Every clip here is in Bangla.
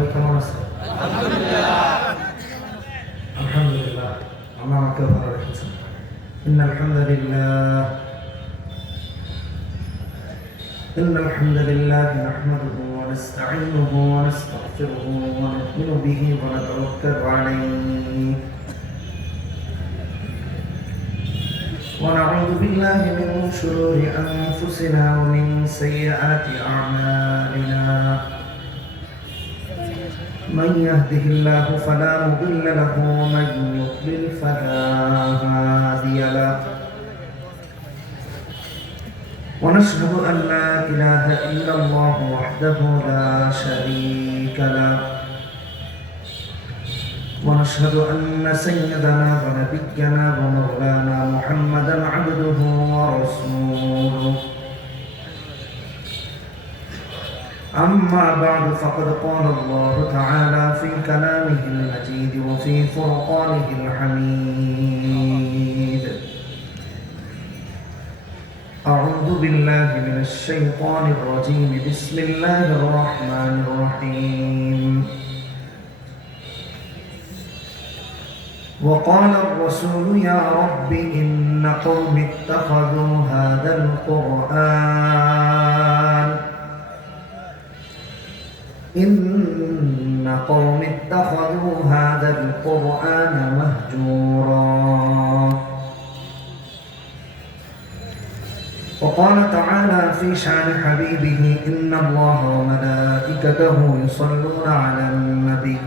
সবাই কেমন আছে? আলহামদুলিল্লাহ, আল্লাহ আমাকে ভালো রেখেছেন। ইন্নাল হামদুলিল্লাহ নাহমাদুহু ওয়া নাস্তাঈনুহু ওয়া নাস্তাগফিরুহু ওয়া নু'মিনু বিহি ওয়া নাতাওয়াক্কালু আলাইহি ওয়া না'উযু বিল্লাহি মিন শুরুরি আনফুসিনা ওয়া মিন সাইয়্যাতি আ'মালিনা। من يهده الله فلا مضل له ومن يضلل فلا هادي له ونشهد أن لا إله إلا الله وحده لا شريك له ونشهد أن سيدنا ونبينا ومولانا محمدا عبده ورسوله. أما بعد فقد قال الله تعالى في كلامه المجيد وفي فرقانه الحميد: أعوذ بالله من الشيطان الرجيم، بسم الله الرحمن الرحيم. وقال الرسول يا رب إن قوم اتخذوا هذا القرآن مهجورا. وقال تعالى في شأن حبيبه: إن الله وملائكته يصلون على النبي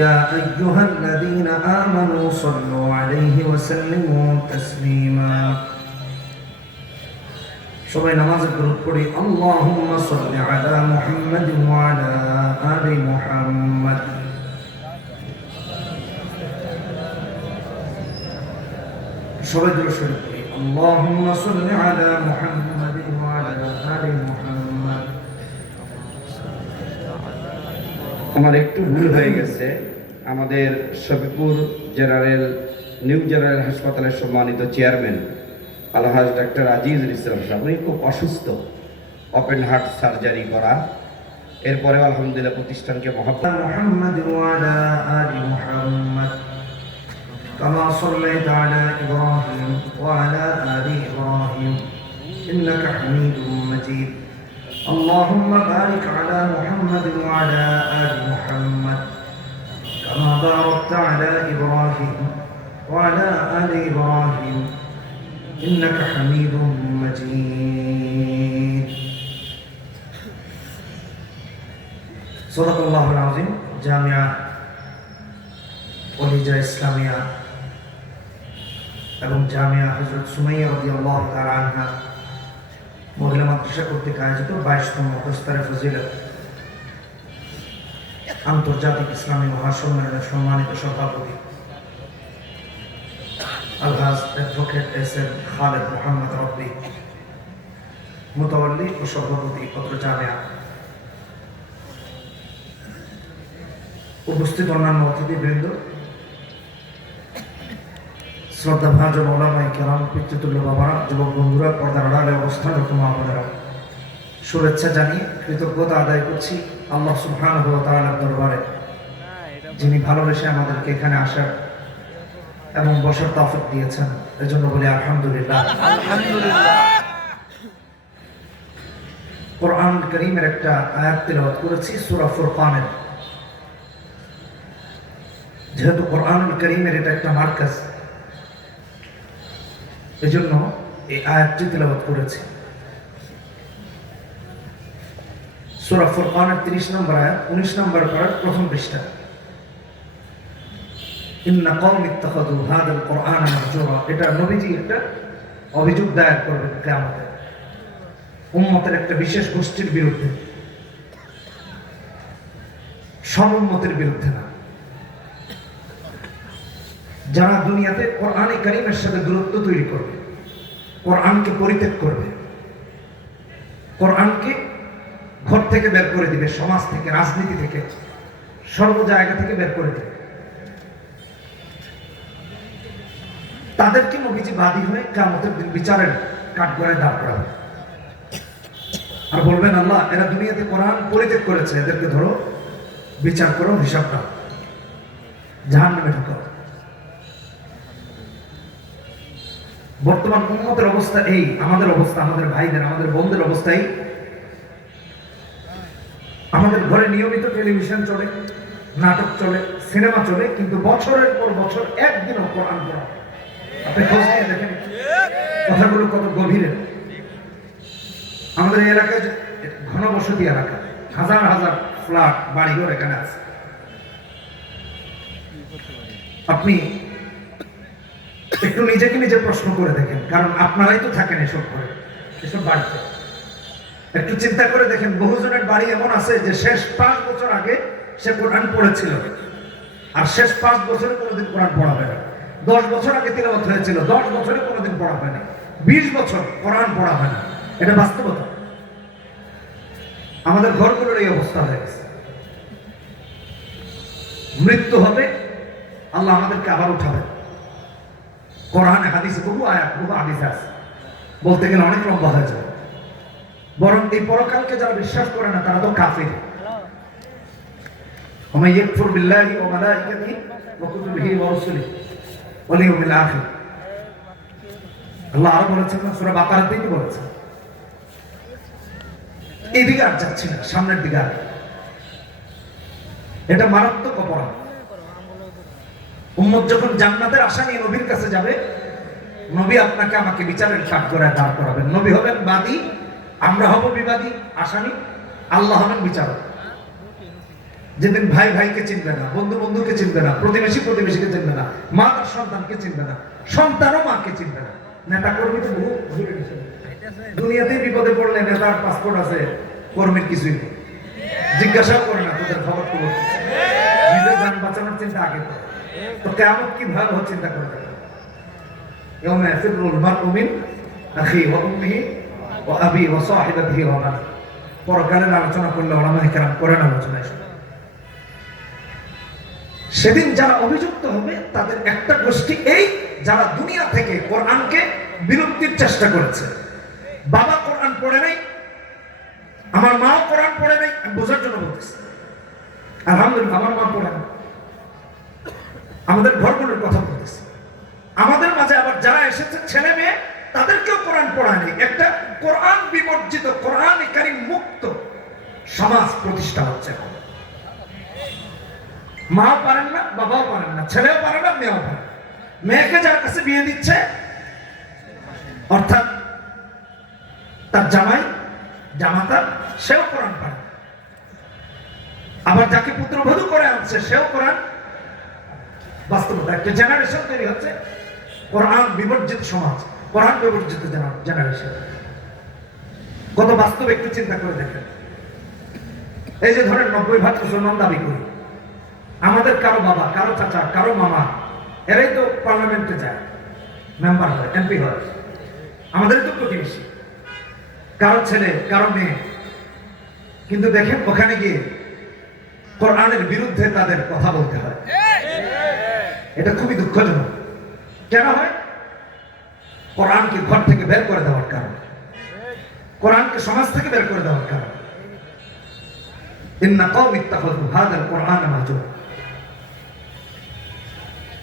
يا أيها الذين آمنوا صلوا عليه وسلموا تسليما. সবাই নামাজে দরুদ পড়ি। আল্লাহুম্মা সাল্লি আলা মুহাম্মাদ ওয়া আলা আলি মুহাম্মাদ। সবাই দরুদ শরীফ পড়ি। আল্লাহুম্মা সাল্লি আলা মুহাম্মাদ ওয়া আলা আলি মুহাম্মাদ। আমার একটু ভুল হয়ে গেছে। আমাদের শফিপুর জেনারেল নিউ জেনারেল হাসপাতালের সম্মানিত চেয়ারম্যান আলহাজ ডাক্তার আজিজুল ইসলাম সাহেব, উনি খুব অসুস্থ, ওপেন হার্ট সার্জারি করা। এরপরে আলহামদুলিল্লাহ প্রতিষ্ঠানকে মুহাম্মাদ ওয়া আলা আলি মুহাম্মাদ কামা সাল্লাইতা আলা ইব্রাহিম ওয়া আলা আলি ইব্রাহিম ইন্নাকা হামিদুম মাজিদ। আল্লাহুম্মা বারিক আলা মুহাম্মাদ ওয়া আলা আলি মুহাম্মাদ কামা বারাকতা আলা ইব্রাহিম ওয়া আলা আলি ইব্রাহিম إنك حميد مجيد. صدق الله العظيم. জামিয়া ওলিজা ইসলামিয়া এবং জামিয়া হযরত সুমাইয়া রাদিয়াল্লাহু তাআলা আনহা মহিলা মাদ্রাসা কর্তৃক আয়োজিত 22তম দস্তারে ফজিলত আন্তর্জাতিক ইসলামী মহাসম্মেলনের সম্মানিত সভাপতি আলহাজ অ্যাডভোকেট এস.এম. খালেদ মোহাম্মদ রব্বি, মুতাওয়াল্লি ও সভাপতি অত্র জামিয়া, উপস্থিত অন্যান্য অতিথিবৃন্দ, শ্রদ্ধাভাজন ওলামায়ে কেরাম, পিতৃতুল্য বাবারা, যুবক বন্ধুরা, পর্দার আড়ালে অবস্থানরত মা বোনেরা, শুভেচ্ছা জানিয়ে কৃতজ্ঞতা আদায় করছি আল্লাহ সুবহানাহু ওয়া তাআলার দরবারে, যিনি ভালোবেসে আমাদেরকে এখানে আসার এবং বসার তৌফিক দিয়েছেন। এজন্য বলি আলহামদুলিল্লাহ। কোরআন কারীমের একটা আয়াত তিলাওয়াত করেছি সূরা ফুরকানের। যেহেতু কোরআনুল কারীমের এটা একটা মার্কাজ, এজন্য এই আয়াতটি তিলাওয়াত করেছি। সূরা ফুরকানের 30 নম্বর আয়াত, 19 নম্বর পারার প্রথম পৃষ্ঠা। ইন্না কওমি ইত্তাখাযু হাযাল কুরআন মাহজুরা। এটা নবীজি একটা অভিযোগ দায়ের করবেন কিয়ামতে উম্মতের একটা বিশেষ গোষ্ঠীর বিরুদ্ধে, সব উম্মতের বিরুদ্ধে না। যারা দুনিয়াতে কোরআনে কারীমের সাথে দূরত্ব তৈরি করবে, কোরআনকে পরিত্যাগ করবে, কোরআনকে ঘর থেকে বের করে দিবে, সমাজ থেকে, রাজনীতি থেকে, সর্ব জায়গা থেকে বের করে দিবে, তাদেরকে নবীজি বাদী হয়ে কিয়ামতের দিন বিচারের কাঠগড়ায় দাঁড় করাবে। আর বলবেন আল্লাহ এরা দুনিয়াতে কোরআন পরিত্যাগ করেছে, এদেরকে ধরো, বিচার করো, হিসাব নাও, জাহান্নামে ঢুকাও। বর্তমান উম্মতের অবস্থা এই, আমাদের অবস্থা, আমাদের ভাইদের, আমাদের বোনদের অবস্থাই। আমাদের ঘরে নিয়মিত টেলিভিশন চলে, নাটক চলে, সিনেমা চলে, কিন্তু বছরের পর বছর একদিনও কোরআন পড়া। আপনি খোঁজ নিয়ে দেখেন কথাগুলো কত গভীরের। আমাদের এই এলাকায় ঘনবসতি এলাকা, হাজার হাজার ফ্ল্যাট, বাড়িঘর এখানে আছে। আপনি একটু নিজেকে নিজে প্রশ্ন করে দেখেন, কারণ আপনারাই তো থাকেন এসব করে, এসব বাড়িতে। একটু চিন্তা করে দেখেন, বহুজনের বাড়ি এমন আছে যে শেষ 5 বছর আগে সে কোরআন পড়েছিল, আর শেষ 5 বছরে কোনোদিন কোরআন পড়া হয় না। 10 বছর আগে তিলাওয়াত হয়েছিল, 10 বছরে কোনোদিন পড়া হয় না। 20 বছর কোরআন পড়া হয় না। এটা বাস্তবতা। আমাদের ঘরগুলোর এই অবস্থা হয়ে গেছে। মৃত্যু হবে, আল্লাহ আমাদেরকে আবার উঠাবেন। কোরআনে হাদিসে বহু আয়াত, বহু হাদিস আছে, বলতে গেলে অনেক লম্বা হয়ে যায়। বরং এই পরকালকে যারা বিশ্বাস করে না তারা তো কাফির। ওয়া ইয়াকফুর বিল্লাহি ওয়া মালাইকাতিহি ওয়া কুতুবিহি ওয়া রাসূলিহি ওয়াল ইয়াউমিল আখির। আল্লাহ আরো বলেছেন না, সূরা বাকারাতেই কি বলেছেন? এইদিকে আর যাচ্ছি না, সামনের দিকে আর। এটা মারাত্মক অপরাধ। উম্মত যখন জান্নাতের আশা নিয়ে নবীর কাছে যাবে, নবী আপনাকে আমাকে বিচারের কাঠ করে দাঁড় করাবেন। নবী হবেন বাদী, আমরা হব বিবাদী, আসামি, আল্লাহ হবেন বিচারক। যেদিন ভাই ভাইকে চিনবে না, বন্ধু বন্ধুকে চিনবে না, প্রতিবেশী প্রতিবেশীকে চিনবে না, মা তার সন্তানকে চিনবে না, সন্তানও মাকে চিনবে না। নেতা কর্মী তো বহু ঘুরে গেছে। দুনিয়াতেই বিপদে পড়লে নেতার পাসপোর্ট আছে, কর্মীর কিছুই নেই, জিজ্ঞাসাও করে না তোদের খবর খবর। নিজের যান বাঁচানোর চিন্তা আগে করে। তো কিয়ামত কি ভয়াবহ চিন্তা করে দেখো। ইয়াউমা ইয়াফিরুল মারউ মিন আখিহি ওয়া উম্মিহি ওয়া আবিহি ওয়া সাহিবাতিহি ওয়া বানিহি। পরকালের আলোচনা করলে উলামায়ে কেরাম করেন আলোচনা। সেদিন যারা অভিযুক্ত হবে তাদের একটা গোষ্ঠী এই, যারা দুনিয়া থেকে কোরআনকে বিলুপ্তির চেষ্টা করেছে। বাবা কোরআন পড়ে নাই, আমার মাও কোরআন পড়ে নাই, আমি বোঝার জন্য বলতেছি। আলহামদুলিল্লাহ আমার মা পড়ে না, আমাদের ঘরগুলোর কথা বলতেছি। আমাদের মাঝে আবার যারা এসেছে ছেলে মেয়ে, তাদেরকেও কোরআন পড়ায় নেই। একটা কোরআন বিবর্জিত, কোরআন কারীম মুক্ত সমাজ প্রতিষ্ঠা হচ্ছে। মা পারেন না, বাবাও পারেন না, ছেলেও পারে না, মেয়েও পারে। মেয়েকে যার কাছে বিয়ে দিচ্ছে, অর্থাৎ তার জামাই, জামাতা, সেও কোরআন পারে। আবার যাকে পুত্রবধূ করে আনছে সেও কোরআন। বাস্তবতা একটা জেনারেশন তৈরি হচ্ছে, কোরআন বিবর্জিত সমাজ, কোরআন বিবর্জিত জেনারেশন। কত বাস্তব একটু চিন্তা করে দেখেন। এই যে ধরেন 90% মুসলমান দাবি করি, আমাদের কারো বাবা, কারো চাচা, কারো মামা, এরাই তো পার্লামেন্টে যায়, মেম্বার হয়, এমপি হয়। আমাদের তো প্রতিবেশী, কারো ছেলে, কারো মেয়ে। কিন্তু দেখেন ওখানে গিয়ে কোরআনের বিরুদ্ধে তাদের কথা বলতে হয়। এটা খুবই দুঃখজনক। কেন হয়? কোরআনকে ঘর থেকে বের করে দেওয়ার কারণে, কোরআনকে সমাজ থেকে বের করে দেওয়ার কারণে। ইন্না কওমি ইত্তাখাযু হাযাল কুরআনা মাহজুরা।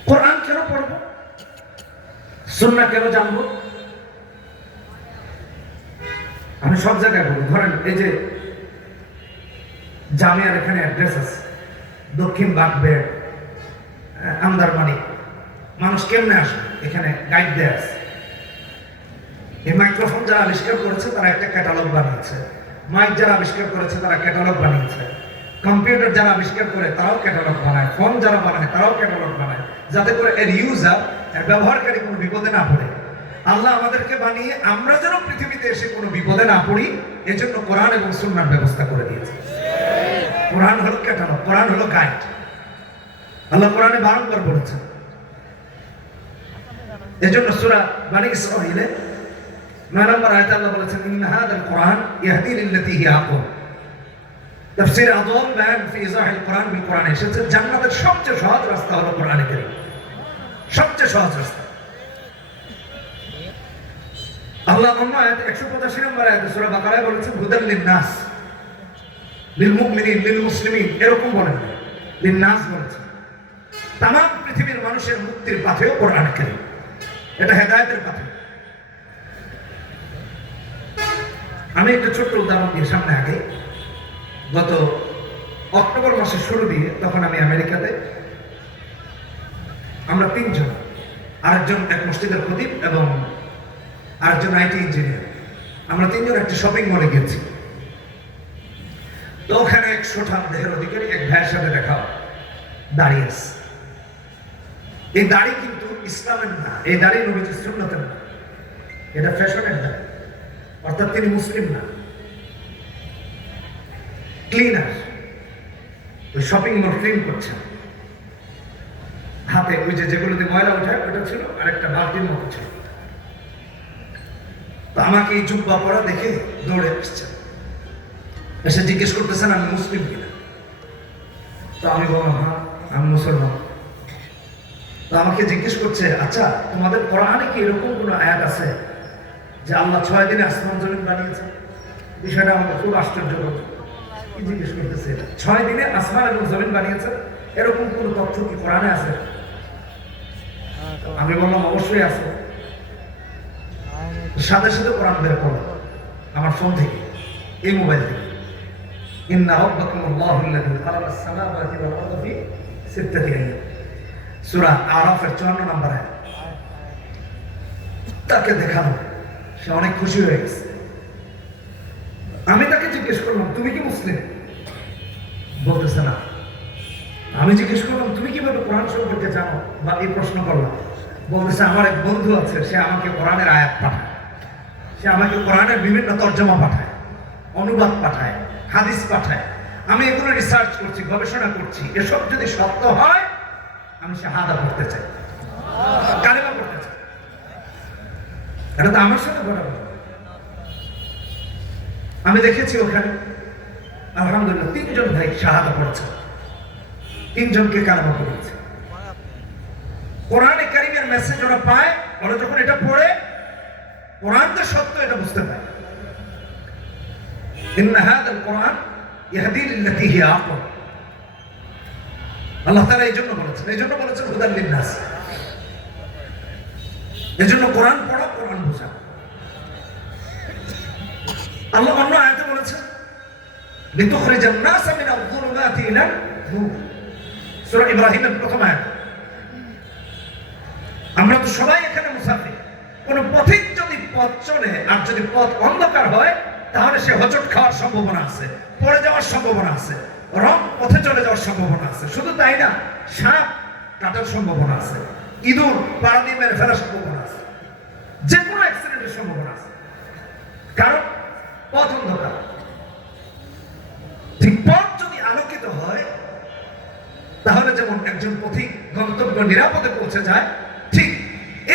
কোরআন কেন পড়বো? সুন্নাহ কেন জানবো? আমি সব জায়গায় বলি, ধরেন এই যে জামিয়ার এখানে অ্যাড্রেস আছে, দক্ষিণ বাগবেড়, আমদারমানি। মানুষ কেমনে আসবে? এখানে গাইড দেয়া আছে। এই মাইক্রোফোন যারা আবিষ্কার করেছে তারা একটা ক্যাটালগ বানিয়েছে, মাইক যারা আবিষ্কার করেছে তারা ক্যাটালগ বানিয়েছে, কম্পিউটার যারা আবিষ্কার করে তারাও ক্যাটালগ বানায়, ফোন যারা বানায় তারাও ক্যাটালগ বানায়, যাতে করে এর ইউজার, এর ব্যবহারকারী কোনো বিপদে না পড়ে। আল্লাহ আমাদেরকে বানিয়ে আমরা যেন পৃথিবীতে এসে কোনো বিপদে না পড়ি, এজন্য কোরআন এবং সুন্নাহর ব্যবস্থা করে দিয়েছে। কোরআন হলো ক্যাটালগ, কোরআন হলো গাইড। আল্লাহ কোরআনে বারংবার বলেছেন। এজন্য সূরা বনী ইসরাঈলে 9 নম্বর আয়াতে আল্লাহ বলেছেন, ইন্না হাযাল কুরআন ইয়াহদি লিল্লাতী হিয়া আকওয়াম। তাফসীর আযম বায়ান ফি ইজাহিল কুরআন বিল কুরআন এসেছে, জান্নাতের সবচেয়ে সহজ রাস্তা হলো কোরআনে কারীম, সবচেয়ে সহজ রাস্তা। আল্লাহ অন্য আয়াতে 185 নম্বর আয়াতে সূরা বাকারায় বলেছেন হুদাল লিন-নাস লিল মুমিনিন লিল মুসলিমিন, এরকম বলেন লিন-নাস বলেছেন। তামাম পৃথিবীর মানুষের মুক্তির পথেও কোরআন কারীম, এটা হেদায়েতের পথে। আমি একটা ছোট্ট উদাহরণ দিয়ে সামনে আগে, গত অক্টোবর মাসের শুরু দিয়ে তখন আমি আমেরিকাতে, আমরা তিনজন, আরেকজন এক মসজিদের খতিব এবং আরেকজন আইটি ইঞ্জিনিয়ার, আমরা তিনজন একটা শপিং মলে গেছি। তো ওখানে এক শোঠান দেহের অধিকারী এক ভাইয়ের সাথে দেখা দাঁড়িয়ে আছে। এই দাড়ি কিন্তু ইসলামের না, এই দাড়ি নবীজির সুন্নতের না, এটা ফ্যাশনের দাড়ি, অর্থাৎ তিনি মুসলিম না। ক্লিনার, ওই শপিং মল ক্লিন করছেন, হাতে ওই যে যেগুলোতে ময়লা ওঠায় ওটা ছিল, আর একটা বালতির মতো ছিল। তো আমাকে এই জুব্বা পরা দেখে দৌড়ে আসছেন, এসে জিজ্ঞেস করতেছেন আমি মুসলিম কিনা। তো আমি বললাম হ্যাঁ আমি মুসলমান। তো আমাকে জিজ্ঞেস করছে আচ্ছা তোমাদের কোরআনে কি এরকম কোন আয়াত আছে যে আল্লাহ 6 দিনে আসমান জমিন বানিয়েছে? বিষয়টা আমাকে খুব আশ্চর্য করছে। কি জিজ্ঞেস করতেছে? 6 দিনে আসমান এবং জমিন বানিয়েছে, এরকম কোন তথ্য কি কোরআনে আছে? আমি বললাম অবশ্যই আছে। সাথে সাথে কোরআন বের করলো আমার ফোন থেকে, এই মোবাইল থেকে, ইন্না রাব্বাকুমুল্লাহুল্লাযী খালাকাস সামাওয়াতি ওয়াল আরদা ফি 6 আইয়াম, সূরা আরাফের 54 নম্বর আয়াত। তাকে দেখানো, সে অনেক খুশি হয়ে গেছে। আমি তাকে জিজ্ঞেস করলাম তুমি কি মুসলিম? বলতেছে না। আমি জিজ্ঞেস করলাম তুমি কিভাবে কোরআন সম্পর্কে জানো, বা এই প্রশ্ন করলাম। বলতেছে আমার এক বন্ধু আছে, সে আমাকে কোরআনের আয়াত পাঠায়, সে আমাকে কোরআনের বিভিন্ন তর্জমা পাঠায়, অনুবাদ পাঠায়, হাদিস পাঠায়। আমি এগুলো রিসার্চ করছি, গবেষণা করছি, এসব যদি সত্য হয় আমি শাহাদা পড়তে চাই, কালেমা পড়তে চাই। এটা তো আমার সাথে ঘটা। আমি দেখেছি ওখানে আলহামদুলিল্লাহ 3 জন ভাই শাহাদা পড়েছে, 3 জনকে কালেমা পড়েছে। কোরআনে কারীমের মেসেজ ওরা পায়, ওরা যখন এটা পড়ে কোরআন তো সত্য এটা বুঝতে পায়। ইন্না হাযাল কোরআন ইয়াহদি লিল্লাতী হিয়া আকওয়াম, আল্লাহ তাআলা এই জন্য বলেছেন হুদাল লিন-নাস। এজন্য কোরআন পড়া, কোরআন বোঝা। আল্লাহ অন্য আয়াতে বলেছেন লিতুখরিজান নাস মিনাল যুলুমাতি ইলান নূর, সূরা ইব্রাহিমের প্রথম আয়াত। আমরা তো সবাই এখানে মুসাফির। কোন পথিক যদি পথ চলে আর যদি পথ অন্ধকার হয় তাহলে সে হোঁচট খাওয়ার সম্ভাবনা আছে, পড়ে যাওয়ার সম্ভাবনা আছে, রং পথে চলে যাওয়ার সম্ভাবনা আছে। শুধু তাই না, সাপ কাটার সম্ভাবনা আছে, ইঁদুর পাড়া দিয়ে মেরে ফেলার সম্ভাবনা আছে, যে কোনো অ্যাক্সিডেন্টের সম্ভাবনা আছে, কারণ পথ অন্ধকার। ঠিক পথ যদি আলোকিত হয় তাহলে যেমন একজন পথিক গন্তব্য নিরাপদে পৌঁছে যায়, ঠিক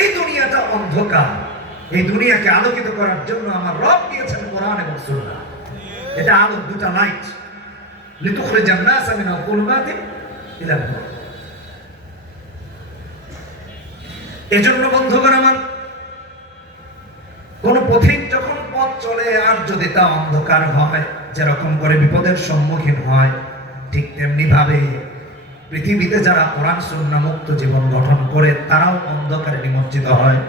এই দুনিয়াটা অন্ধকার, এই দুনিয়াকে আলোকিত করার জন্য আমার রব দিয়েছেন কোরআন এবং সুন্নাহ। এটা আলো, দুটা লাইট। লিতুখরিজান নাস মিনাল যুলুমাতি ইলান নূর। এজন্য বন্ধুগণ আমার, কোন পথিক যখন পথ চলে আর যদি তা অন্ধকার হয়, যেরকম করে বিপদের সম্মুখীন হয়, ঠিক তেমনি ভাবে পৃথিবীতে যারা কোরআন সুন্নাহ মুক্ত জীবন গঠন করে তারাও অন্ধকারে নিমজ্জিত হয়।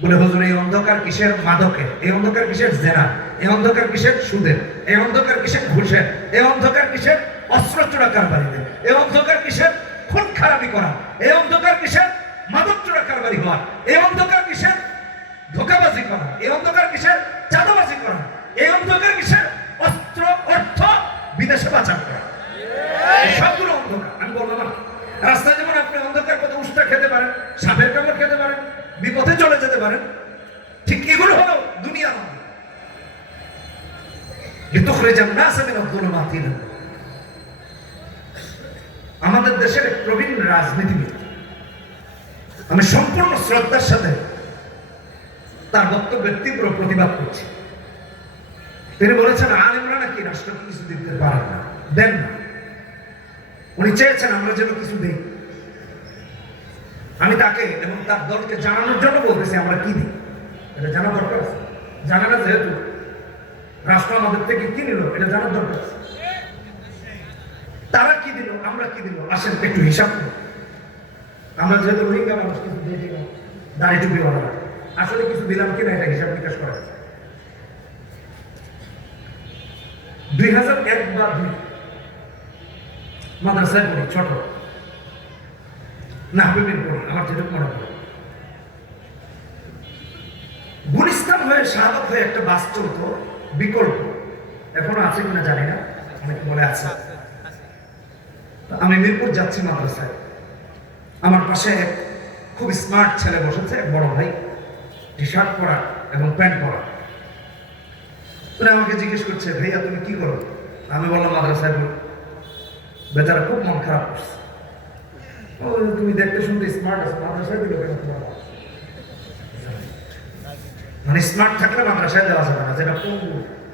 বলে হুজুর এই অন্ধকার কিসের? মাদকের। এই অন্ধকার কিসের? জেনা। এই অন্ধকার কিসের? সুদের। এই অন্ধকার কিসের? ঘুষের। এই অন্ধকার কিসের? অস্ত্র চোরা কারবারিদের। এই অন্ধকার কিসের? খুন খারাপি করা। এই অন্ধকার কিসের? মাদক চোরা কারবারি হওয়া। এই অন্ধকার কিসের? ধোঁকাবাজি করা। এই অন্ধকার কিসের? চাঁদাবাজি করা। এই অন্ধকার কিসের? অস্ত্র অর্থ বিদেশে পাচার করা। এই সবগুলো অন্ধকার। আমি বললাম না, রাস্তায় যেমন আপনি অন্ধকার পথে উষ্টা খেতে পারেন, সাপের কামড় খেতে পারেন, বিপথে চলে যেতে পারেন, ঠিক এগুলো হলো দুনিয়ার অন্ধকার। লিতুখরিজান নাস মিনাল যুলুমাতি ইলান নূর। আমাদের দেশের প্রবীণ রাজনীতিবিদ, আমি সম্পূর্ণ শ্রদ্ধার সাথে তার বক্তব্যের তীব্র প্রতিবাদ করছি। তিনি বলেছেন আলেমরা নাকি রাষ্ট্রকে কিছু দিতে পারেন না, দেন না। উনি চেয়েছেন আমরা যেন কিছু দিই। আমি তাকে এবং তার দলকে জানানোর জন্য বলতেছি আমরা কি দিই। এটা জানা দরকার আছে। জানা না যেহেতু রাষ্ট্র আমাদের থেকে কি নিল এটা জানার দরকার আছে। তারা কি দিল, আমরা কি দিল, আসেন একটু হিসাব করি। আমরা যেহেতু রোহিঙ্গা মানুষ কিছু দিয়ে দিলাম, দাড়ি টুপি বলা আসলে কিছু দিলাম কিনা এটা হিসাব নিকাশ করা আছে। 2001 বা 2 মাদ্রাসায় পড়ি, ছোট না হাবিবের পড়ি, আমার যেটুকু মনে পড়ে গুলিস্তান হয়ে শাহাদত হয়ে একটা বাস চলতো বিকল্প, এখনো আছে কিনা জানি না, অনেক মনে আছে। আমি মিরপুর যাচ্ছি মাদ্রাসায়, আমার পাশে এক খুব স্মার্ট ছেলে বসেছে, এক বড় ভাই, টি শার্ট পরা এবং প্যান্ট পরা। উনি আমাকে জিজ্ঞেস করছে, ভাইয়া তুমি কি করো? আমি বললাম মাদ্রাসায় পড়ি। বেচারা খুব মন খারাপ করছে, ও তুমি দেখতে শুনতে স্মার্ট আছো, মাদ্রাসায় দিল কেন তোমার? মানে স্মার্ট থাকলে মাদ্রাসায় দেওয়া যাবে না, যেটা পঙ্গু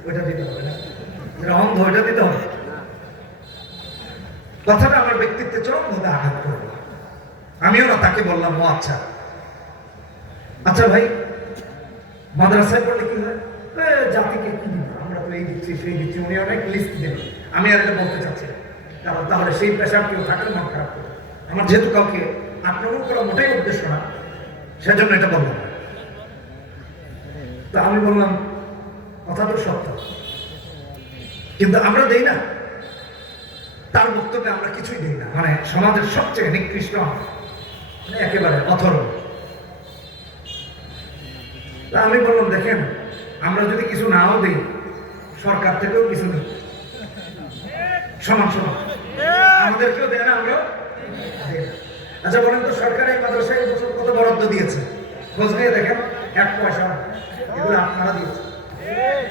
ওইটা দিতে হবে না, যেটা অন্ধ ওইটা দিতে হবে। কথাটা আমার ব্যক্তিত্বে চরমভাবে আঘাত করবে। আমিও না তাকে বললাম, ও আচ্ছা আচ্ছা ভাই, মাদ্রাসায় পড়লে কি হয়? জাতিকে কি দিব, আমরা তো এই দিচ্ছি সেই দিচ্ছি, উনি অনেক লিস্ট দেবেন। আমি আর এটা বলতে চাচ্ছি না, কারণ তাহলে সেই পেশার কেউ থাকলে মন খারাপ করে। আমার যেহেতু কাউকে আক্রমণ করা মোটেই উদ্দেশ্য না, সেজন্য এটা বললাম। তো আমি বললাম, কথা তো সত্য, কিন্তু আমরা দেই না। তার বক্তব্যে আমরা কিছুই দিই না, মানে সমাজের সবচেয়ে নিকৃষ্ট, মানে একেবারে অথর্ব। তা আমি বললাম, দেখেন আমরা যদি কিছু নাও দিই, সরকার থেকেও কিছু দিই, সমান সমান আমাদেরকেও দেয় না, আমরাও দেই না। আচ্ছা বলেন তো, সরকার এই মাদ্রাসায় বছর কত বরাদ্দ দিয়েছে? খোঁজ নিয়ে দেখেন, 1 পয়সা। এগুলো আপনারা দিয়েছে,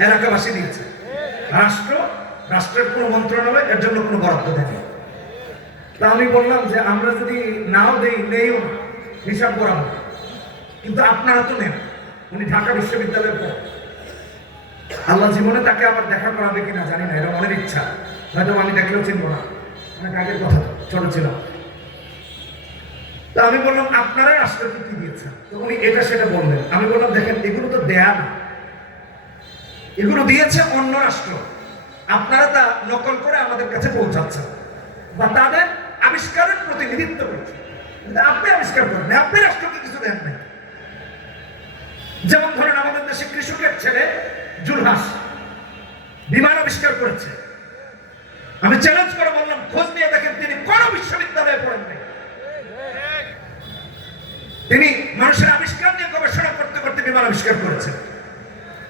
এলাকাবাসী দিয়েছে। রাষ্ট্রের কোনো মন্ত্রণালয় এর জন্য কোনো বরাদ্দ দেয়নি। তা আমি বললাম যে আমরা যদি নাও দেই, নেইও না, হিসাব করাবো, কিন্তু আপনারা তো নেন। উনি ঢাকা বিশ্ববিদ্যালয়ের পর, আল্লাহ জীবনে তাকে আবার দেখা করাবে কিনা জানি না, এটা মনের ইচ্ছা, হয়তো আমি দেখলেও চিনবো না, অনেক আগের কথা, ছোট ছিলাম। তা আমি বললাম, আপনারা রাষ্ট্রকে কি দিয়েছেন? তো উনি এটা সেটা বললেন। আমি বললাম, দেখেন এগুলো তো দেয়া না, এগুলো দিয়েছে অন্য রাষ্ট্র, আপনারা তা নকল করে আমাদের কাছে পৌঁছাচ্ছেন বা তাদের আবিষ্কারের প্রতিনিধিত্ব করছেন। আপনি আবিষ্কার করেন, আপনি রাষ্ট্রকে কিছু দেন নাই। যেমন ধরেন আমাদের দেশে কৃষকের ছেলে জুলহাস বিমান আবিষ্কার করেছে। আমি চ্যালেঞ্জ করে বললাম, খোঁজ নিয়ে দেখেন তিনি কোন বিশ্ববিদ্যালয়ে পড়েন নাই। তিনি মানুষের আবিষ্কার নিয়ে গবেষণা করতে করতে বিমান আবিষ্কার করেছেন,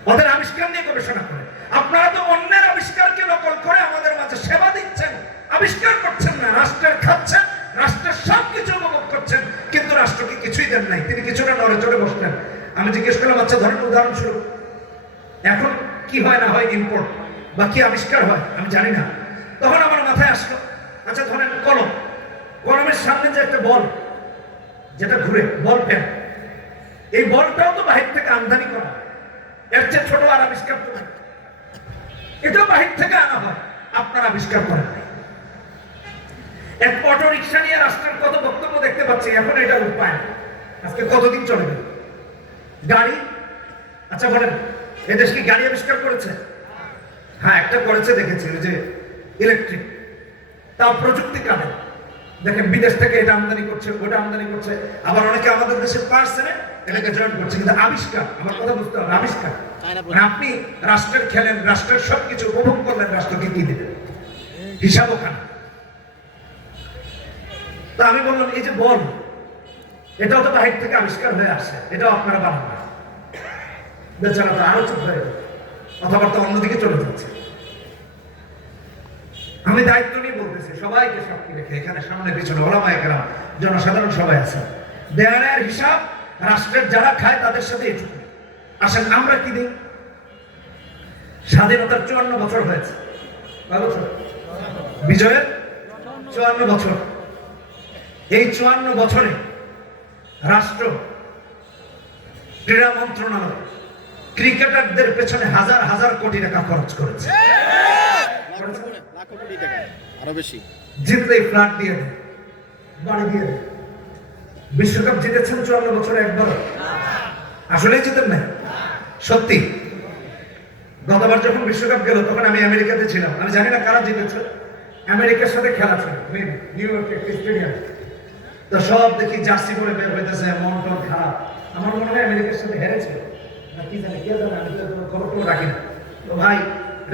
ওদের আবিষ্কার নিয়ে গবেষণা করে। আপনারা তো অন্যের আবিষ্কারকে নকল করে আমাদের মাঝে সেবা দিচ্ছেন, আবিষ্কার করছেন না, রাষ্ট্রের খাচ্ছেন, রাষ্ট্রের সবকিছু উপভোগ করছেন, কিন্তু রাষ্ট্রকে কিছুই দেন নাই। তিনি কিছুটা নড়ে চড়ে বসলেন। আমি জিজ্ঞেস করলাম, আচ্ছা ধরেন উদাহরণস্বরূপ এখন কি হয় না হয়, ইম্পোর্ট বা কি আবিষ্কার হয় আমি জানি না। তখন আমার মাথায় আসলো, আচ্ছা ধরেন কলম, কলমের সামনে যে একটা বল যেটা ঘুরে, বল পেন, এই বলটাও তো বাহির থেকে আমদানি করা, এর চেয়ে ছোট আর আবিষ্কার তো নাই, এটাও বাহির থেকে আনা হয়, আপনারা আবিষ্কার করেন নাই। এক অটো রিক্সা নিয়ে রাষ্ট্রের কত বক্তব্য দেখতে পাচ্ছি, এখন এটা উপায় আজকে কতদিন চলে গেল। গাড়ি, আচ্ছা বলেন এদেশ কি গাড়ি আবিষ্কার করেছে? হ্যাঁ একটা করেছে, দেখেছি, ওই যে ইলেকট্রিক, তাও প্রযুক্তি কাজে। দেখেন বিদেশ থেকে এটা আমদানি করছে, ওটা আমদানি করছে, আবার অনেকে আমাদের দেশের পার্সেনে এটাকে জয়েন করছে, কিন্তু আবিষ্কার, আমার কথা বুঝতে হবে, আবিষ্কার মানে আপনি রাষ্ট্রের খেলেন, রাষ্ট্রের সবকিছু উপভোগ করলেন, রাষ্ট্রকে কি দিলেন? হিসাব ওখানে। তা আমি বললাম, এই যে বল, এটাও তো বাহির থেকে আবিষ্কার হয়ে আসে, এটাও আপনারা বানান না। বেচারা তো আরো চুপ হয়ে গেল, কথাবার্তা অন্যদিকে চলে যাচ্ছে। আমি দায়িত্ব নিয়ে বলতেছি, সবাইকে সাক্ষী রেখে, এখানে সামনে পিছনে ওলামায়ে কেরাম, জনসাধারণ সবাই আছে, দেয়ালের হিসাব রাষ্ট্রের যারা খায় তাদের সাথে এটুকু। আসেন আমরা কি দিই? স্বাধীনতার 54 বছর হয়েছে, বিজয়ের 54 বছর। এই 54 বছরে রাষ্ট্র, ক্রীড়া মন্ত্রণালয় ক্রিকেটারদের পেছনে হাজার হাজার কোটি টাকা খরচ করেছে। আরো বেশি জিতলেই ফ্ল্যাট দিয়ে দেয়, বাড়ি দিয়ে দেয়। বিশ্বকাপ জিতেছেন 54 বছরে একবার? আসলেই জিতেন নাই। সত্যি। গতবার যখন বিশ্বকাপ গেল তখন আমি আমেরিকাতে ছিলাম, আমি জানি না কারা জিতেছে, আমেরিকার সাথে খেলা ছিল নিউ ইয়র্কের স্টেডিয়াম। তো সব দেখি জার্সি পরে বের হইতেছে, মন টন খারাপ। আমার মনে হয় আমেরিকার সাথে হেরেছিল না কি জানি, কে জানে, আমি তো খবর টবর রাখি না। তো ভাই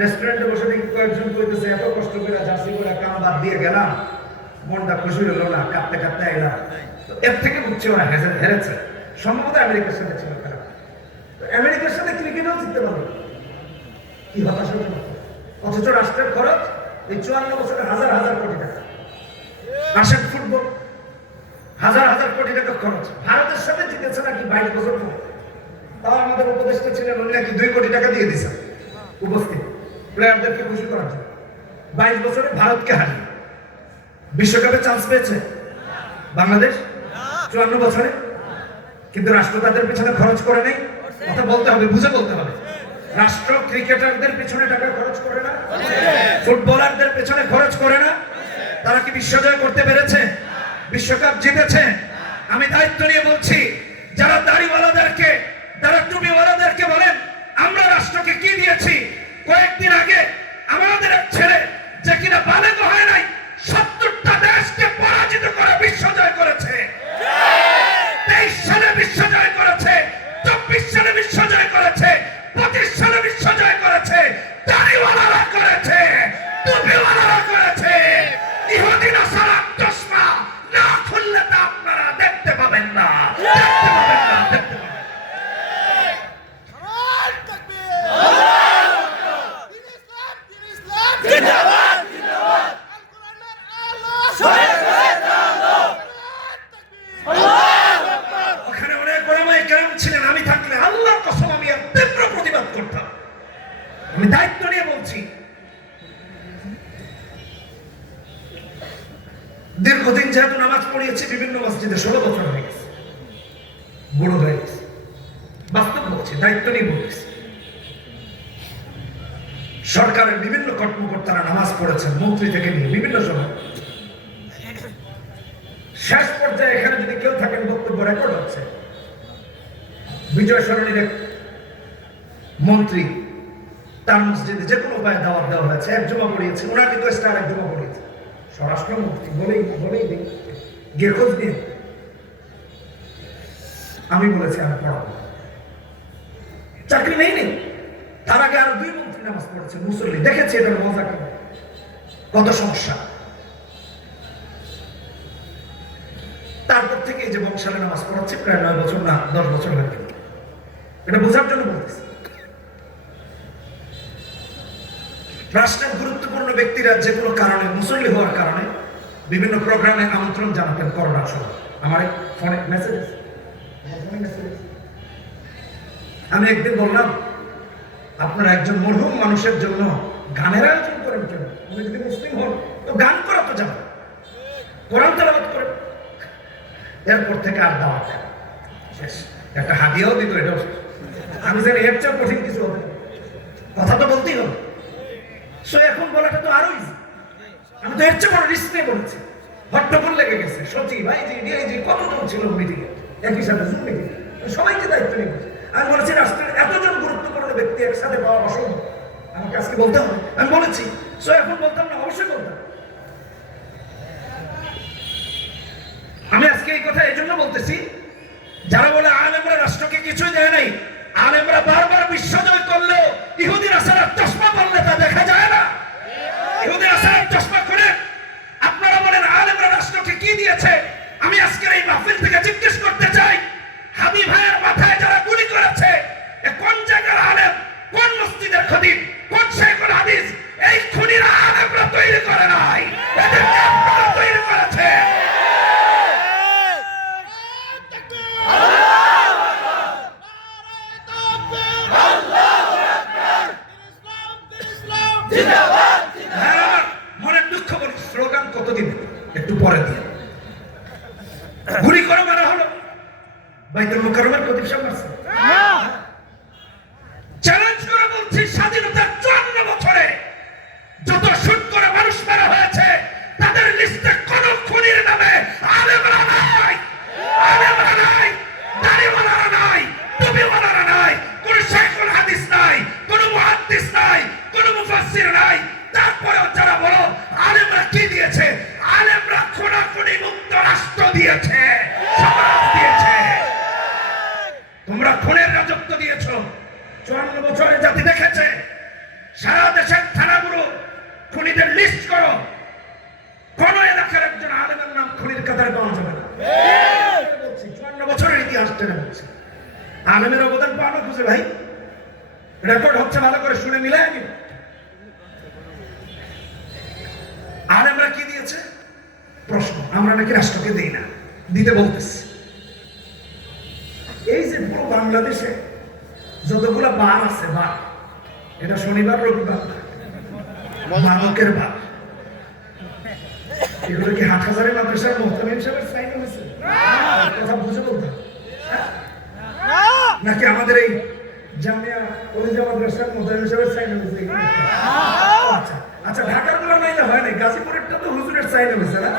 রেস্টুরেন্টে বসে দেখি কয়েকজন কইতেছে এত কষ্ট করে জার্সি করে কাম বাদ দিয়ে গেলাম, মনটা খুশি হলো না, কাঁপতে কাঁপতে এলাম। তো এর থেকে বুঝছি ওরা হেরেছে, সম্ভবত আমেরিকার সাথে ছিল খেলা। তো আমেরিকার সাথে ক্রিকেটও জিততে পারবে, কি হতাশাজনক। অথচ রাষ্ট্রের খরচ এই 54 বছরে হাজার হাজার কোটি টাকা। আসেন ফুটবল, হাজার হাজার কোটি টাকা খরচ। ভারতের সাথে জিতেছে নাকি 22 বছর পরে। তাও আমাদের উপদেষ্টা ছিলেন, উনি নাকি 2 কোটি টাকা দিয়ে দিয়েছেন উপস্থিত প্লেয়ারদেরকে খুশি করার জন্য। 22 বছরে ভারতকে হারিয়ে বিশ্বকাপে চান্স পেয়েছে বাংলাদেশ 54 বছরে, কিন্তু রাষ্ট্র তাদের পিছনে খরচ করে নেই। কথা বলতে হবে, বুঝে বলতে হবে। রাষ্ট্র ক্রিকেটারদের পিছনে টাকা খরচ করে না, ফুটবলারদের পিছনে খরচ করে না। তারা কি বিশ্বজয় করতে পেরেছে, বিশ্বকাপ জিতেছে? আমি দায়িত্ব নিয়ে বলছি, যারা দাড়িওয়ালাদেরকে, যারা টুপিওয়ালাদেরকে বলেন আমরা রাষ্ট্রকে কি দিয়েছি। কয়েকদিন আগে আমাদের এক ছেলে যে কিনা বালেগ হয় নাই 70টা দেশকে পরাজিত করে বিশ্বজয় করেছে। 23 সালে বিশ্বজয় করেছে, 24 সালে বিশ্বজয় করেছে, 25 সালে বিশ্বজয় করেছে। দাড়িওয়ালারা করেছে, টুপিওয়ালারা করেছে। ইহুদি নাসারা চশমা না খুললে তা আপনারা দেখতে পাবেন না, দেখতে পাবেন না, দেখতে পাবেন না। ওখানে অনেক ওলামায়ে কেরাম ছিলেন, আমি থাকলে আল্লাহর কসম আমি এর তীব্র প্রতিবাদ করতাম। আমি দায়িত্ব নিয়ে বলছি, দীর্ঘদিন যেহেতু নামাজ পড়িয়েছি বিভিন্ন মসজিদে, 16 বছর হয়ে গেছে, বুড়ো হয়ে গেছে। বাস্তব বলছি, দায়িত্ব নিয়ে বলছি। সরকারের বিভিন্ন কর্মকর্তারা নামাজ পড়েছেন, মন্ত্রী থেকে নিয়ে বিভিন্ন সময়। শেষ পর্যায়ে এখানে যদি কেউ থাকেন, বক্তব্য রেকর্ড হচ্ছে, বিজয় সরণির এক মন্ত্রী, তার মসজিদে যে কোনো উপায়ে দাওয়াত দেওয়া হয়েছে, এক জমা পড়িয়েছে, ওনার রিকোয়েস্টে আর এক জমা পড়িয়েছে। স্বরাষ্ট্রমন্ত্রী বলেই দিন, গিয়ে খোঁজ নিয়ে। আমি বলেছি আমি পড়াবো, চাকরি নেই। তার আগে আরো 2 মন্ত্রী নামাজ পড়েছে, মুসল্লি। দেখেছি এটার মজা কেন, কত সমস্যা। তারপর থেকে এই যে বংশালে নামাজ পড়াচ্ছে প্রায় 9 বছর না 10 বছর হয়ে গেল। এটা বোঝার জন্য বলতেছি। রাষ্ট্রের গুরুত্বপূর্ণ ব্যক্তিরা যে কোনো কারণে, মুসল্লি হওয়ার কারণে বিভিন্ন প্রোগ্রামে আমন্ত্রণ জানাতেন করোনার সময়। আমার ফোনে মেসেজ, আমি একদিন বললাম আপনারা একজন মরহুম মানুষের জন্য গানের আয়োজন করেন কেন? উনি যদি মুসলিম হন তো গান করা তো যাবে, কোরআন তেলাওয়াত করেন। এরপর থেকে আর দাওয়াত শেষ। একটা হাদিয়াও দিত, এটাও শেষ। আমি জানি এর চেয়ে কঠিন কিছু হবে, কথা তো বলতেই হবে। সো এখন বলাটা তো আরো ইজি। আমি তো এর চেয়ে বড় রিস্ক নিয়ে বলেছি, হট্টগোল লেগে গেছে। সচিব, আইজি, ডিআইজি কতজন ছিল মিটিং এ, একই সাথে জুম মিটিং, সবাইকে দায়িত্ব নিয়ে বলছি। আমি বলেছি রাষ্ট্রের এতজন গুরুত্বপূর্ণ ব্যক্তি একসাথে পাওয়া অসম্ভব, আমাকে আজকে বলতে হবে। আমি বলেছি, সো এখন বলতাম না, অবশ্যই বলতাম। আমি আজকে এই কথা এই জন্য বলতেছি, যারা বলে আলেমরা রাষ্ট্রকে কিছুই দেয় নাই, আলেমরা বারবার বিশ্বজয় করলেও ইহুদি নাসারার চশমা পরলে তা দেখা যায় না। ইহুদি নাসারার চশমা করে আপনারা বলেন আলেমরা রাষ্ট্রকে কি দিয়েছে। আমি আজকের এই মাহফিল থেকে জিজ্ঞেস করতে চাই, হাবিব ভাইয়ের মাথায় যারা গুলি করেছে, কোন জায়গার আলেম, কোন মসজিদের খতিব, কোন শেখুল হাদিস? এই খুনিরা আলেমরা তৈরি করে নাই, এদেরকে আপনারা তৈরি করেছে। মনের দুঃখ বলি, স্লোগান কতদিন, একটু পরে দিয়ে গুলি করে মারা হলো। বাইতুল মুকাররমের খতিব সাহেব মারছে। চ্যালেঞ্জ করে বলছি, স্বাধীনতার 54 বছরে যত শুট করে মানুষ মারা হয়েছে, তাদের লিস্টে কোন খুনির নামে আলেমরা নাই, আলেমরা নাই, দাড়িওয়ালারা নাই, টুপিওয়ালারা নাই, কোন শেখুল দিয়েছে, সমাজ দিয়েছে। তোমরা খুনের রাজত্ব দিয়েছ। 54 বছরে জাতি দেখেছে। সারা দেশের থানাগুলো খুনিদের লিস্ট করো, কোন এলাকার একজন আলেমের নাম খুনির কাতারে পাওয়া যাবে না। 54 বছরের ইতিহাস টেনে বলছে। আলেমের অবদান পাওয়া খুঁজে ভাই, রেকর্ড হচ্ছে, ভালো করে শুনে মিলাই নিন। আলেমরা কি দিয়েছে? প্রশ্ন। আমরা নাকি রাষ্ট্রকে দিই না, দিতে বলতেছি। এই যে পুরো বাংলাদেশে যতগুলো বার আছে, বার, এটা শনিবার রবিবার না, মাদকের বার। এগুলো কি হাটহাজারি মাদ্রাসার মোহতামিম সাহেবের সাইন হয়েছে? কথা বুঝে বলতে নাকি আমাদের এই জামিয়া কলেজা মাদ্রাসার মোহতামিম সাহেবের সাইন হয়েছে? আচ্ছা আচ্ছা, ঢাকার গুলো নাইলে হয় না, গাজীপুরেরটা তো হুজুরের সাইন হয়েছে না?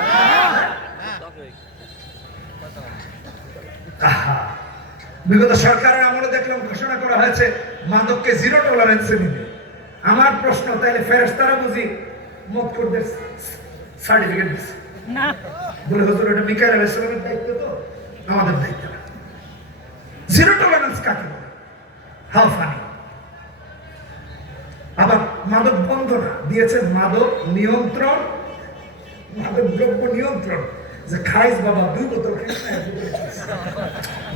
বিগত সরকারের আমলে দেখলাম ঘোষণা করা হয়েছে মাদককে 0 টলারেন্সে নিবে। আমার প্রশ্ন, তাইলে ফেরেশতারা বুঝি মদখোরদের সার্টিফিকেট দিচ্ছে না? বলে হুজুর এটা মিকাইল আলাইহিস সালামের দায়িত্ব, তো আমাদের দায়িত্ব না। 0 টলারেন্স কাকে বলে? How funny. আবার মাদক বন্ধনা দিয়েছে মাদক নিয়ন্ত্রণ, মাদক দ্রব্য নিয়ন্ত্রণ, যে খাইস বাবা 2 বোতল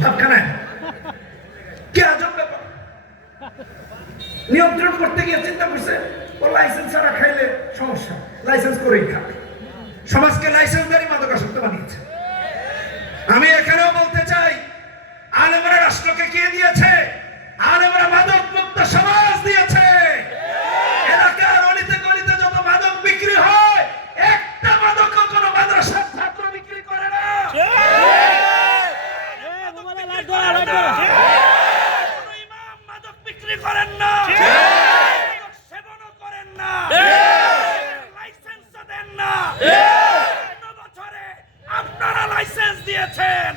ভাবখানায়। কি আজব ব্যাপার! নিয়ন্ত্রণ করতে গিয়ে চিন্তা করছে ও লাইসেন্স ছাড়া খাইলে সমস্যা, লাইসেন্স করেই খাবে। সমাজকে লাইসেন্সদারি মাদকাসক্ত বানিয়েছে। আমি এখানেও বলতে চাই, আলেমরা রাষ্ট্রকে কে দিয়েছে? আলেমরা মাদক মুক্ত সমাজ দিয়েছে। এলাকার অলিতে গলিতে যত মাদক বিক্রি হয়, একটা মাদক কোনো মাদ্রাসার ছাত্র বিক্রি করে না। কোনো ইমাম মাদক বিক্রি করেন না, সেবনও করেন না, লাইসেন্সও দেন না। 9 বছরে আপনারা লাইসেন্স দিয়েছেন,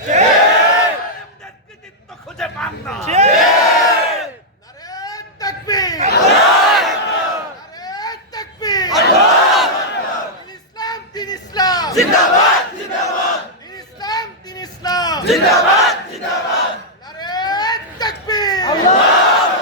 আলেমদের কৃতিত্ব খুঁজে পান না। জিন্দাবাদ জিন্দাবাদ, ইসলাম দিন ইসলাম জিন্দাবাদ জিন্দাবাদ, নারে তাকবীর, আল্লাহু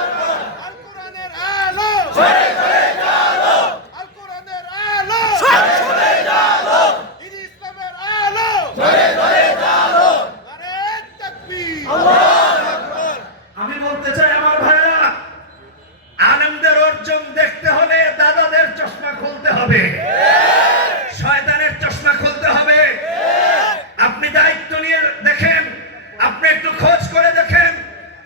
আকবার। আল কোরআনের আলো ছড়ে ছড়ে জালো, আল কোরআনের আলো ছড়ে ছড়ে জালো, দিন ইসলামের আলো ছড়ে ছড়ে জালো, নারে তাকবীর, আল্লাহু আকবার। আমি বলতে চাই আমার ভাইরা, আলেমদের অর্জন দেখতে হলে দাদাদের চশমা খুলতে হবে, শয়তানের চশমা খুলতে হবে। আপনি দায়িত্ব নিয়ে দেখেন, আপনি একটু খোঁজ করে দেখেন,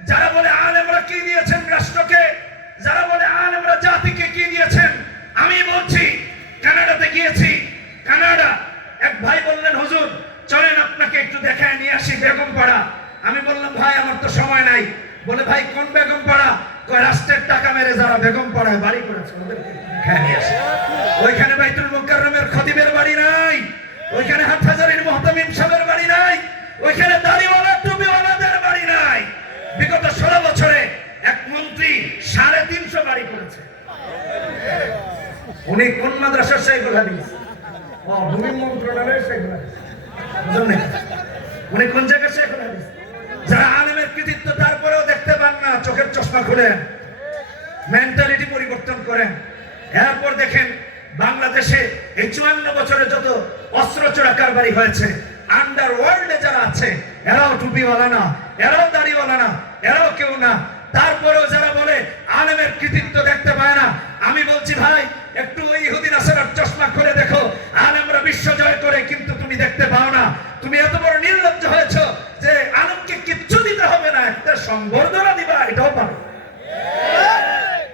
যারা বলে আলেমরা কি দিয়েছেন রাষ্ট্রকে, যারা বলে আলেমরা জাতিকে কি দিয়েছেন। আমি বলছি, কানাডাতে গিয়েছি, কানাডা এক ভাই বললেন হুজুর চলেন আপনাকে একটু দেখায় নিয়ে আসি বেগমপাড়া। আমি বললাম ভাই আমার তো সময় নাই। বলে ভাই কোন বেগমপাড়া? কয় রাষ্ট্রের টাকা মেরে যারা বেগমপাড়ায় বাড়ি করেছে ওদেরকে দেখায় নিয়ে আসি। ওইখানে বাইতুল মুকাররমের খতিবের বাড়ি নাই, ওইখানে হাটহাজারীর মুহতামিম সাহেবের বাড়ি নাই, ওইখানে দাড়িওয়ালা টুপিওয়ালাদের বাড়ি নাই। বিগত 16 বছরে এক মন্ত্রী 350 বাড়ি করেছে। উনি কোন মাদ্রাসার শাইখুল হাদিস? ভূমি মন্ত্রণালয়ের শাইখুল হাদিস। বুঝলেন? উনি কোন জায়গার শাইখুল হাদিস? যারা আলেমের কৃতিত্ব তারপরেও দেখতে পান না, চোখের চশমা খুলেন, মেন্টালিটি পরিবর্তন করেন। এরপর দেখেন বাংলাদেশে এই 54 বছরে যত অস্ত্র চোরা কারবারি হয়েছে, আন্ডারওয়ার্ল্ডে যারা আছে এরাও টুপিওয়ালা না, এরাও দাড়িওয়ালা না, এরাও কেউ না। তারপরেও যারা বলে আলেমের কৃতিত্ব দেখতে পায় না, আমি বলছি ভাই একটু ওই ইহুদি নাসারার চশমা খুলে দেখো। আলেমরা বিশ্ব জয় করে কিন্তু তুমি দেখতে পাও না। তুমি এত বড় নির্লজ্জ হয়েছ যে আলেমকে কিচ্ছু দিতে হবে না, একটা সংবর্ধনা দিবা, এটাও পারো।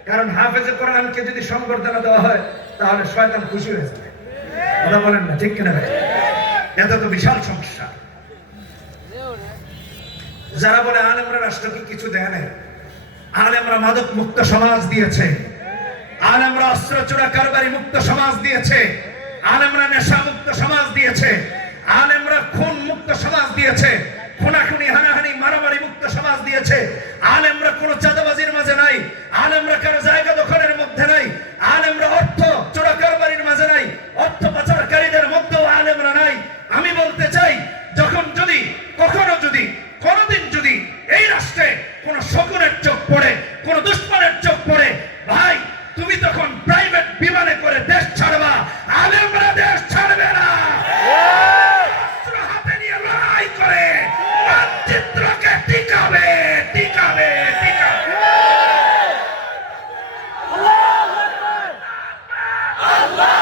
কারণ হাফেজে কোরআনকে যদি সংবর্ধনা দেওয়া হয় তাহলে শয়তান খুশি হয়ে যাবে। কথা বলেন না, ঠিক কিনা ভাই? এটা তো বিশাল সমস্যা। যারা বলে আলেমরা রাষ্ট্রকে কিছু দেয় না, আলেমরা মাদক মুক্ত সমাজ দিয়েছে, আলেমরা অস্ত্র চোরা কারবারি মুক্ত সমাজ দিয়েছে, আলেমরা নেশা মুক্ত সমাজ দিয়েছে, আলেমরা খুন মুক্ত সমাজ দিয়েছে, খুনাখুনি হানাহানি মারামারি মুক্ত সমাজ দিয়েছে। আলেমরা কোনো চাঁদাবাজির মাঝে নাই, আলেমরা কারো জায়গা দখলের মধ্যে নাই, আলেমরা অর্থ চোরা কারবারির মাঝে নাই, অর্থ পাচারকারীদের মধ্যেও আলেমরা নাই। আমি বলতে চাই, যখন আল্লাহ